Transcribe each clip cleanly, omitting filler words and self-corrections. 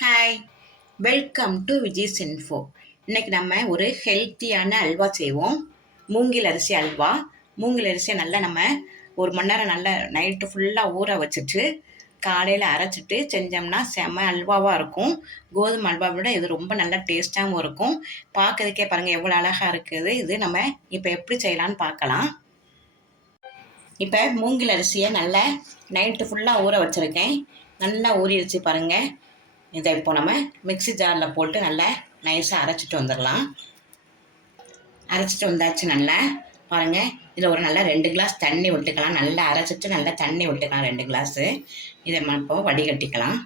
Hi, welcome to Vijay's info. இன்றைக்கி நம்ம ஒரு ஹெல்த்தியான அல்வா செய்வோம். மூங்கில் அரிசி அல்வா. மூங்கில் அரிசியை நல்லா நம்ம 1 மணி நேரம் நல்லா நைட்டு ஃபுல்லாக ஊற வச்சுட்டு காலையில் அரைச்சிட்டு செஞ்சோம்னா செம்ம அல்வாவாக இருக்கும். கோதுமை அல்வா விட இது ரொம்ப நல்லா டேஸ்ட்டாகவும் இருக்கும். பார்க்கறதுக்கே பாருங்கள் எவ்வளோ அழகாக இருக்குது. இது நம்ம இப்போ எப்படி செய்யலான்னு பார்க்கலாம். இப்போ மூங்கில் அரிசியை நல்லா நைட்டு ஃபுல்லாக ஊற வச்சுருக்கேன். நல்லா ஊறிடுச்சு பாருங்கள். இதை இப்போ நம்ம மிக்ஸி ஜாரில் போட்டு நல்லா நைஸாக அரைச்சிட்டு வந்துடலாம். அரைச்சிட்டு வந்தாச்சு. நல்லா பாருங்கள், இதில் ஒரு நல்லா 2 கிளாஸ் தண்ணி விட்டுக்கலாம். நல்லா அரைச்சிட்டு நல்லா தண்ணி விட்டுக்கலாம் 2 கிளாஸு. இதை இப்போ வடிகட்டிக்கலாம்.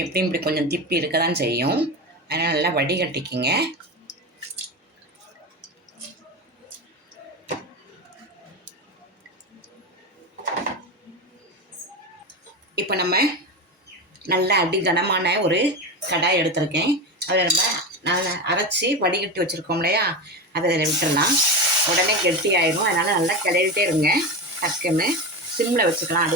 எப்படியும் இப்படி கொஞ்சம் திப்பி இருக்க தான் செய்யும். அதனால் நல்லா வடிகட்டிக்கிங்க. இப்போ நம்ம நல்லா அடிகனமான ஒரு கடாய் எடுத்திருக்கேன். அதில் நான் அரைச்சி வடிகட்டி வச்சுருக்கோம் இல்லையா, அதை அதில் விட்டுடலாம். உடனே கெட்டி ஆயிடும். அதனால் நல்லா கிளறிட்டே இருங்க. டக்குன்னு சிம்மில் வச்சுக்கலாம்.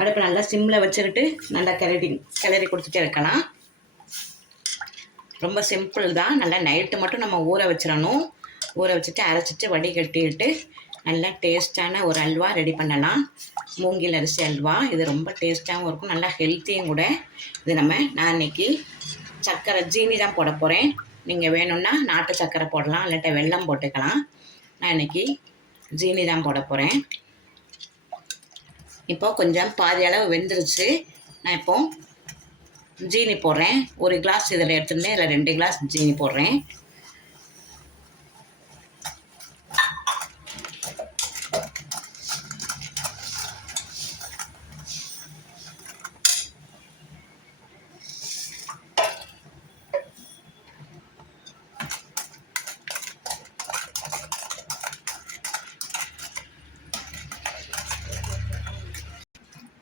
அடுப்பை நல்லா சிம்மில் வச்சுக்கிட்டு நல்லா கிளறி கொடுத்துட்டே இருக்கலாம். ரொம்ப சிம்பிள் தான். நல்லா நைட்டு மட்டும் நம்ம ஊற வச்சிடணும். ஊற வச்சுட்டு அரைச்சிட்டு வடிகட்டிட்டு நல்லா டேஸ்ட்டான ஒரு அல்வா ரெடி பண்ணலாம். மூங்கில் அரிசி அல்வா. இது ரொம்ப டேஸ்ட்டாகவும் இருக்கும், நல்லா ஹெல்த்தியும் கூட. இது நான் இன்றைக்கி சர்க்கரை ஜீனி தான் போட போகிறேன். நீங்கள் வேணும்னா நாட்டு சர்க்கரை போடலாம், இல்லாட்ட வெல்லம் போட்டுக்கலாம். நான் இன்றைக்கி ஜீனி தான் போட போகிறேன். இப்போ கொஞ்சம் பாதி அளவு வெந்துருச்சு. நான் இப்போ ஜீனி போடுறேன். 1 கிளாஸ் இதில் எடுத்துருந்தேன். இதில் 2 கிளாஸ் ஜீனி போடுறேன்.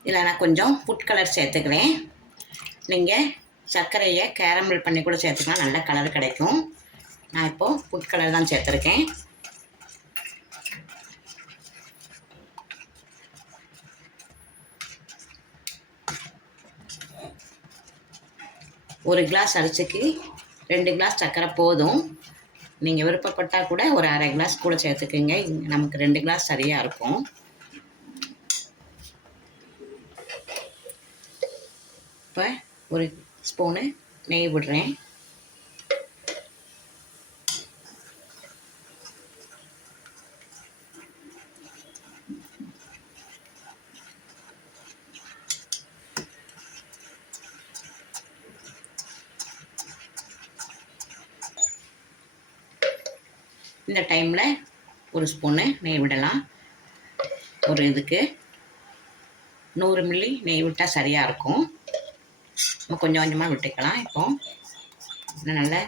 இதில் நான் கொஞ்சம் ஃபுட் கலர் சேர்த்துக்கிறேன். நீங்கள் சர்க்கரையை கேரமல் பண்ணி கூட சேர்த்துக்கலாம், நல்ல கலர் கிடைக்கும். நான் இப்போது ஃபுட் கலர் தான் சேர்த்துருக்கேன். ஒரு கிளாஸ் அரிசிக்கு 2 கிளாஸ் சர்க்கரை போதும். நீங்கள் விருப்பப்பட்டால் கூட ஒரு அரை கிளாஸ் கூட சேர்த்துக்குங்க. நமக்கு 2 கிளாஸ் சரியாக இருக்கும். இப்போ 1 ஸ்பூனு நெய் விடுறேன். இந்த டைமில் 1 ஸ்பூனு நெய் விடலாம். ஒரு இதுக்கு 100 மில்லி நெய் விட்டால் சரியாக இருக்கும். நம்ம கொஞ்சம் கொஞ்சமாக விட்டுக்கலாம். இப்போது நல்லா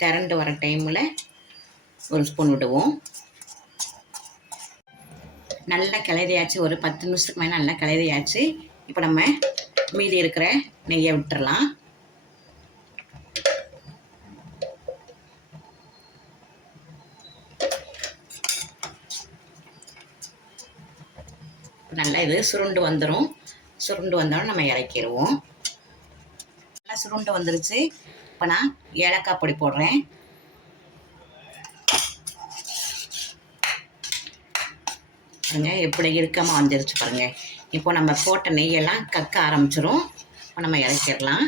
திரண்டு வர டைமில் 1 ஸ்பூன் விடுவோம். நல்லா கிளறியாச்சு. ஒரு 10 நிமிஷத்துக்கு மேலே நல்லா கிளறியாச்சு. இப்போ நம்ம மீதி இருக்கிற நெய்யை விட்டுறலாம். நல்லா இது சுருண்டு வந்துடும். சுருண்டு வந்தோடனே நம்ம இறக்கிடுவோம். நல்லா சுருண்டு வந்துருச்சு. இப்போ நான் ஏலக்காய் பொடி போடுறேன். பாருங்கள் எப்படி இறுக்கமாக வந்துருச்சு பாருங்கள். இப்போ நம்ம போட்ட நெய்யெல்லாம் கக்க ஆரம்பிச்சிடும். இப்போ நம்ம இறக்கிடலாம்.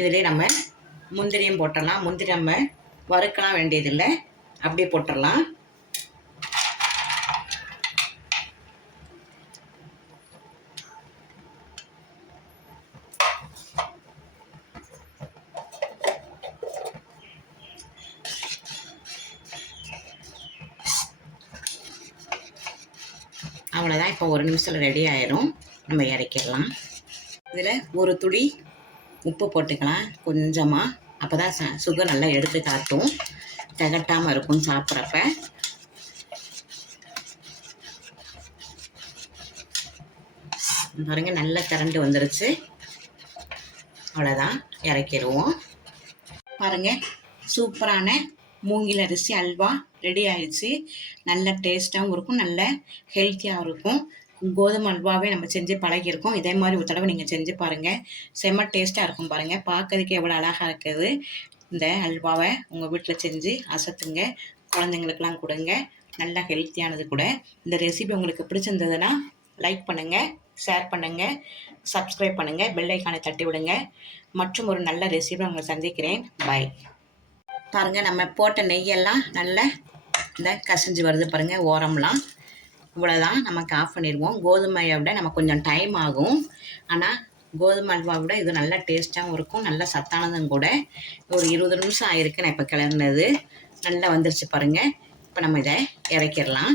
இதிலே நம்ம முந்திரியும் போட்டுடலாம். முந்திரி நம்ம வறுக்கலாம் வேண்டியதில்லை, அப்படியே போட்டுடலாம். அவ்வளோதான். இப்போ 1 நிமிஷத்தில் ரெடி ஆயிரும். நம்ம இறக்கிடலாம். இதில் ஒரு துளி உப்பு போட்டுக்கலாம் கொஞ்சமாக. அப்போ தான் சுகர் நல்லா எடுத்து காட்டும், திகட்டாமல் இருக்கும் சாப்பிட்றப்ப. பாருங்கள் நல்லா திரண்டு வந்துருச்சு. அவ்வளோதான், இறக்கிடுவோம். பாருங்கள் சூப்பரான மூங்கில் அரிசி அல்வா ரெடி ஆயிடுச்சு. நல்ல டேஸ்ட்டாகவும் இருக்கும், நல்ல ஹெல்த்தியாகவும் இருக்கும். கோதுமை அல்வாவே நம்ம செஞ்சு பழகியிருக்கோம். இதே மாதிரி ஒரு தடவை நீங்கள் செஞ்சு பாருங்கள், செம்ம டேஸ்ட்டாக இருக்கும். பாருங்கள் பார்க்கறதுக்கு எவ்வளோ அழகாக இருக்குது. இந்த அல்வாவை உங்கள் வீட்டில் செஞ்சு அசத்துங்க, குழந்தைங்களுக்கெல்லாம் கொடுங்க. நல்லா ஹெல்த்தியானது கூட. இந்த ரெசிபி உங்களுக்கு பிடிச்சிருந்ததுன்னா லைக் பண்ணுங்கள், ஷேர் பண்ணுங்கள், சப்ஸ்கிரைப் பண்ணுங்கள், பெல் ஐக்கானை தட்டி விடுங்க. மற்றும் ஒரு நல்ல ரெசிபி உங்களை சந்திக்கிறேன். பாய். பாருங்கள் நம்ம போட்ட நெய்யெல்லாம் நல்லா இந்த கசிஞ்சு வருது பாருங்கள், ஓரம்லாம். இவ்வளோதான், நமக்கு ஆஃப் பண்ணிடுவோம். கோதுமையை விட நமக்கு கொஞ்சம் டைம் ஆகும், ஆனால் கோதுமை அல்வா விட இது நல்லா டேஸ்ட்டாகவும் இருக்கும், நல்லா சத்தானதும் கூட. ஒரு 20 நிமிஷம் ஆயிருக்கு நான் இப்போ கிளறினது. நல்லா வந்துருச்சு பாருங்கள். இப்போ நம்ம இதை இறக்கிடலாம்.